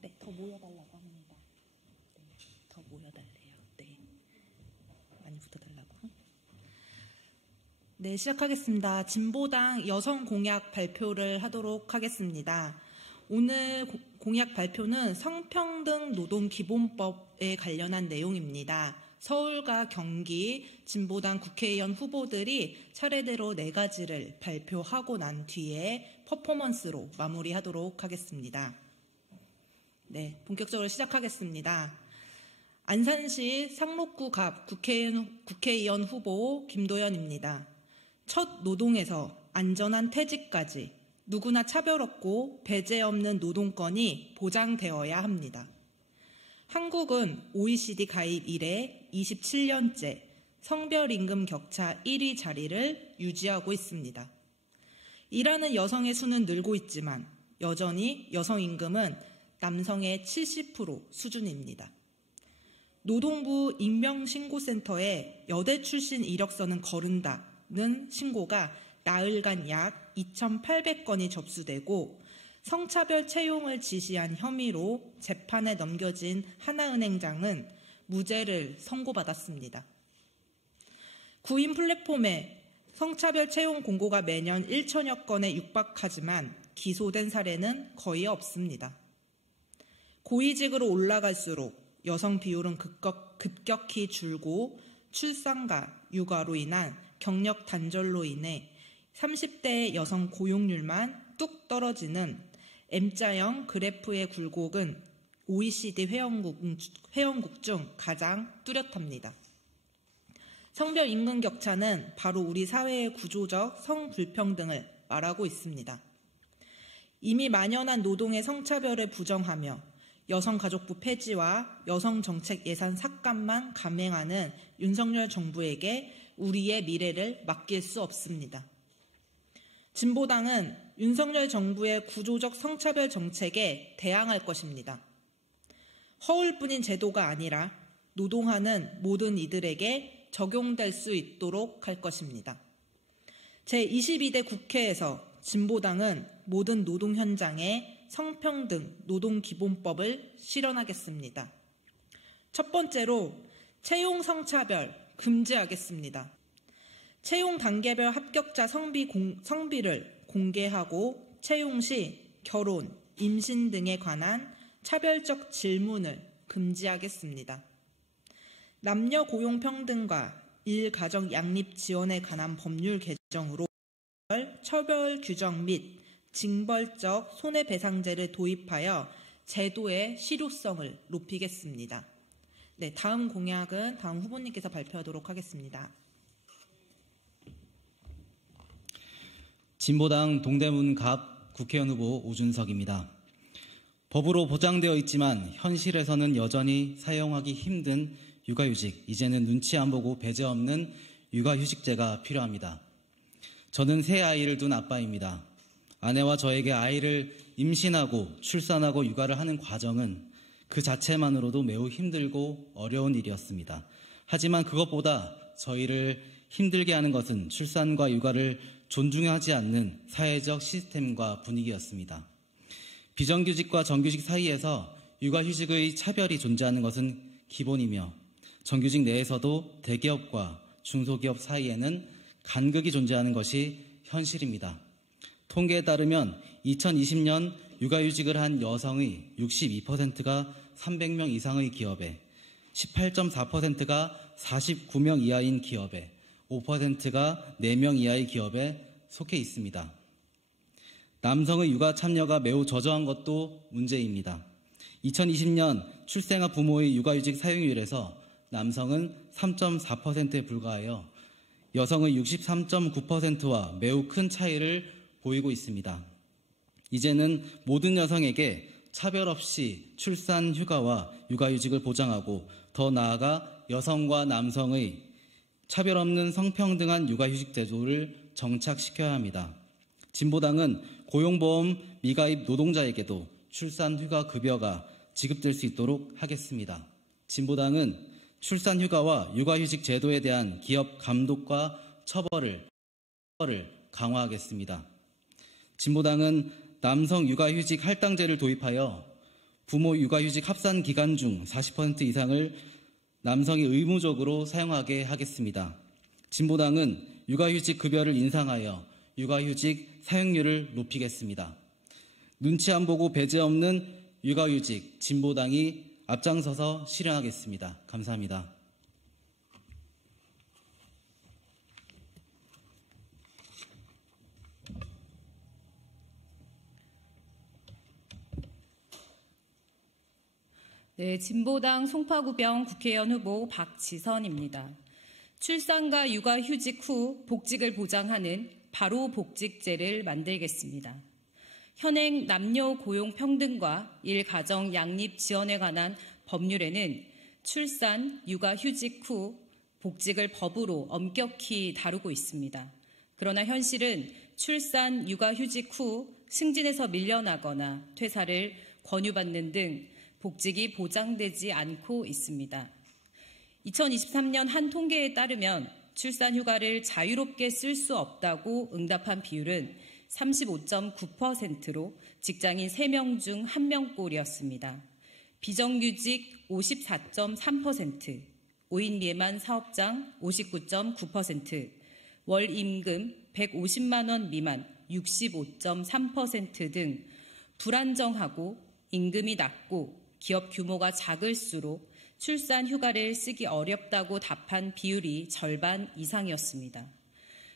네, 더 모여달라고 합니다. 네, 더 모여달래요. 네, 많이 붙어달라고. 네, 시작하겠습니다. 진보당 여성 공약 발표를 하도록 하겠습니다. 오늘 공약 발표는 성평등 노동기본법에 관련한 내용입니다. 서울과 경기 진보당 국회의원 후보들이 차례대로 4가지를 발표하고 난 뒤에 퍼포먼스로 마무리하도록 하겠습니다. 네, 본격적으로 시작하겠습니다. 안산시 상록구 갑 국회의원 후보 김도연입니다. 첫 노동에서 안전한 퇴직까지 누구나 차별 없고 배제 없는 노동권이 보장되어야 합니다. 한국은 OECD 가입 이래 27년째 성별 임금 격차 1위 자리를 유지하고 있습니다. 일하는 여성의 수는 늘고 있지만 여전히 여성 임금은 남성의 70% 수준입니다. 노동부 익명신고센터에 여대 출신 이력서는 거른다는 신고가 나흘간 약 2,800건이 접수되고 성차별 채용을 지시한 혐의로 재판에 넘겨진 하나은행장은 무죄를 선고받았습니다. 구인 플랫폼에 성차별 채용 공고가 매년 1천여 건에 육박하지만 기소된 사례는 거의 없습니다. 고위직으로 올라갈수록 여성 비율은 급격히 줄고 출산과 육아로 인한 경력 단절로 인해 30대 여성 고용률만 뚝 떨어지는 M자형 그래프의 굴곡은 OECD 회원국 중 가장 뚜렷합니다. 성별 임금 격차는 바로 우리 사회의 구조적 성불평등을 말하고 있습니다. 이미 만연한 노동의 성차별을 부정하며 여성가족부 폐지와 여성정책 예산 삭감만 감행하는 윤석열 정부에게 우리의 미래를 맡길 수 없습니다. 진보당은 윤석열 정부의 구조적 성차별 정책에 대항할 것입니다. 허울뿐인 제도가 아니라 노동하는 모든 이들에게 적용될 수 있도록 할 것입니다. 제22대 국회에서 진보당은 모든 노동 현장에 성평등 노동기본법을 실현하겠습니다. 첫 번째로 채용 성차별 금지하겠습니다. 채용 단계별 합격자 성비를 공개하고 채용 시 결혼, 임신 등에 관한 차별적 질문을 금지하겠습니다. 남녀 고용 평등과 일가정 양립 지원에 관한 법률 개정으로 처벌 규정 및 징벌적 손해배상제를 도입하여 제도의 실효성을 높이겠습니다. 네, 다음 공약은 다음 후보님께서 발표하도록 하겠습니다. 진보당 동대문 갑 국회의원 후보 오준석입니다. 법으로 보장되어 있지만 현실에서는 여전히 사용하기 힘든 육아휴직, 이제는 눈치 안 보고 배제 없는 육아휴직제가 필요합니다. 저는 세 아이를 둔 아빠입니다. 아내와 저에게 아이를 임신하고 출산하고 육아를 하는 과정은 그 자체만으로도 매우 힘들고 어려운 일이었습니다. 하지만 그것보다 저희를 힘들게 하는 것은 출산과 육아를 존중하지 않는 사회적 시스템과 분위기였습니다. 비정규직과 정규직 사이에서 육아휴직의 차별이 존재하는 것은 기본이며 정규직 내에서도 대기업과 중소기업 사이에는 간극이 존재하는 것이 현실입니다. 통계에 따르면 2020년 육아휴직을 한 여성의 62%가 300명 이상의 기업에, 18.4%가 49명 이하인 기업에, 5%가 4명 이하의 기업에 속해 있습니다. 남성의 육아 참여가 매우 저조한 것도 문제입니다. 2020년 출생아 부모의 육아휴직 사용률에서 남성은 3.4%에 불과하여 여성의 63.9%와 매우 큰 차이를 보이고 있습니다. 이제는 모든 여성에게 차별 없이 출산 휴가와 육아휴직을 보장하고 더 나아가 여성과 남성의 차별 없는 성평등한 육아휴직 제도를 정착시켜야 합니다. 진보당은 고용보험 미가입 노동자에게도 출산휴가 급여가 지급될 수 있도록 하겠습니다. 진보당은 출산휴가와 육아휴직 제도에 대한 기업 감독과 처벌을 강화하겠습니다. 진보당은 남성 육아휴직 할당제를 도입하여 부모 육아휴직 합산 기간 중 40% 이상을 남성이 의무적으로 사용하게 하겠습니다. 진보당은 육아휴직 급여를 인상하여 육아휴직 사용률을 높이겠습니다. 눈치 안 보고 배제 없는 육아휴직 진보당이 앞장서서 실현하겠습니다. 감사합니다. 네, 진보당 송파구병 국회의원 후보 박지선입니다. 출산과 육아휴직 후 복직을 보장하는 바로 복직제를 만들겠습니다. 현행 남녀 고용 평등과 일가정 양립 지원에 관한 법률에는 출산, 육아휴직 후 복직을 법으로 엄격히 다루고 있습니다. 그러나 현실은 출산, 육아휴직 후 승진에서 밀려나거나 퇴사를 권유받는 등 복직이 보장되지 않고 있습니다. 2023년 한 통계에 따르면 출산 휴가를 자유롭게 쓸 수 없다고 응답한 비율은 35.9%로 직장인 3명 중 1명꼴이었습니다. 비정규직 54.3%, 5인 미만 사업장 59.9%, 월 임금 150만 원 미만 65.3% 등 불안정하고 임금이 낮고 기업 규모가 작을수록 출산 휴가를 쓰기 어렵다고 답한 비율이 절반 이상이었습니다.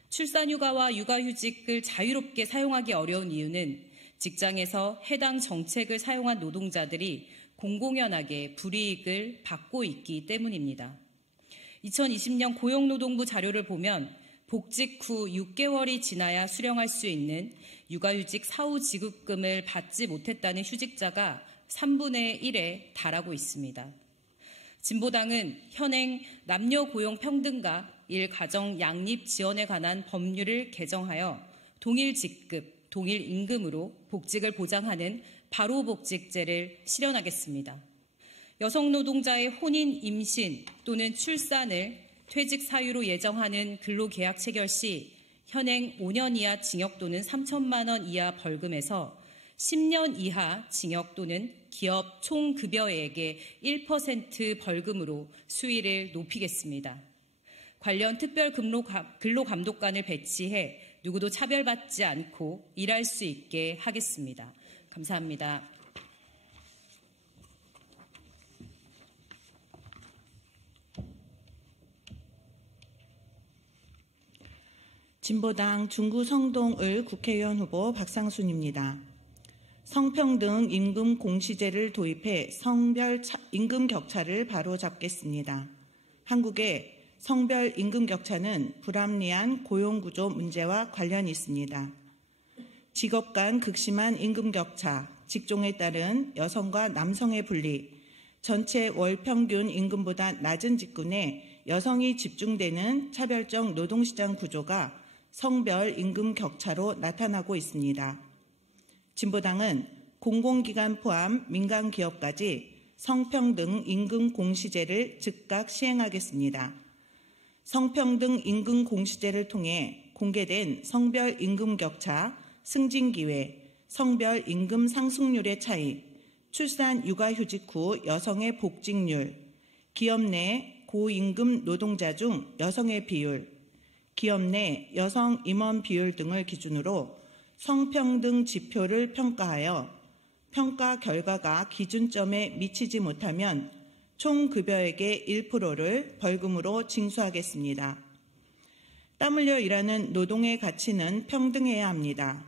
출산 휴가와 육아휴직을 자유롭게 사용하기 어려운 이유는 직장에서 해당 정책을 사용한 노동자들이 공공연하게 불이익을 받고 있기 때문입니다. 2020년 고용노동부 자료를 보면 복직 후 6개월이 지나야 수령할 수 있는 육아휴직 사후 지급금을 받지 못했다는 휴직자가 3분의 1에 달하고 있습니다. 진보당은 현행 남녀 고용 평등과 일가정 양립 지원에 관한 법률을 개정하여 동일 직급, 동일 임금으로 복직을 보장하는 바로 복직제를 실현하겠습니다. 여성 노동자의 혼인, 임신 또는 출산을 퇴직 사유로 예정하는 근로계약 체결 시 현행 5년 이하 징역 또는 3천만 원 이하 벌금에서 10년 이하 징역 또는 기업 총급여액의 1% 벌금으로 수위를 높이겠습니다. 관련 특별 근로감독관을 배치해 누구도 차별받지 않고 일할 수 있게 하겠습니다. 감사합니다. 진보당 중구 성동을 국회의원 후보 박상순입니다. 성평등 임금 공시제를 도입해 성별 임금 격차를 바로잡겠습니다. 한국의 성별 임금 격차는 불합리한 고용구조 문제와 관련이 있습니다. 직업 간 극심한 임금 격차, 직종에 따른 여성과 남성의 분리, 전체 월 평균 임금보다 낮은 직군에 여성이 집중되는 차별적 노동시장 구조가 성별 임금 격차로 나타나고 있습니다. 진보당은 공공기관 포함 민간기업까지 성평등 임금 공시제를 즉각 시행하겠습니다. 성평등 임금 공시제를 통해 공개된 성별 임금 격차, 승진 기회, 성별 임금 상승률의 차이, 출산 육아휴직 후 여성의 복직률, 기업 내 고임금 노동자 중 여성의 비율, 기업 내 여성 임원 비율 등을 기준으로 성평등 지표를 평가하여 평가 결과가 기준점에 미치지 못하면 총 급여액의 1%를 벌금으로 징수하겠습니다. 땀 흘려 일하는 노동의 가치는 평등해야 합니다.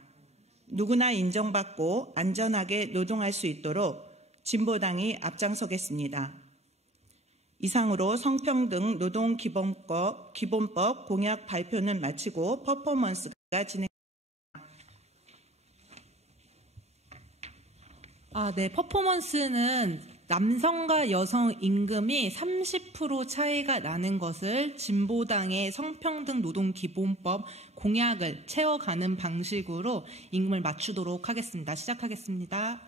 누구나 인정받고 안전하게 노동할 수 있도록 진보당이 앞장서겠습니다. 이상으로 성평등 노동기본법 공약 발표는 마치고 퍼포먼스가 진행됩니다. 네, 퍼포먼스는 남성과 여성 임금이 30% 차이가 나는 것을 진보당의 성평등 노동기본법 공약을 채워가는 방식으로 임금을 맞추도록 하겠습니다. 시작하겠습니다.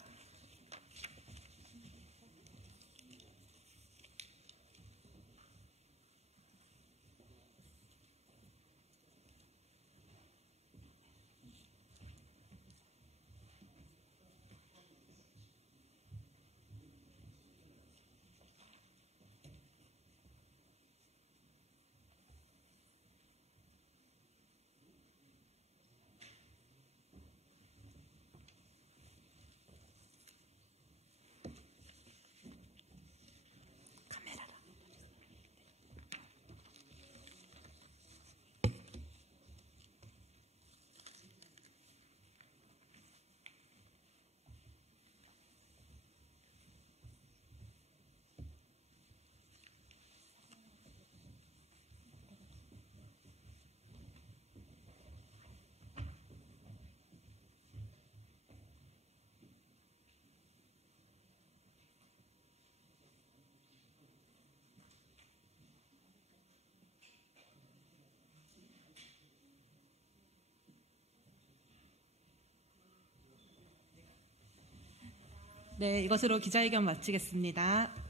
네, 이것으로 기자회견 마치겠습니다.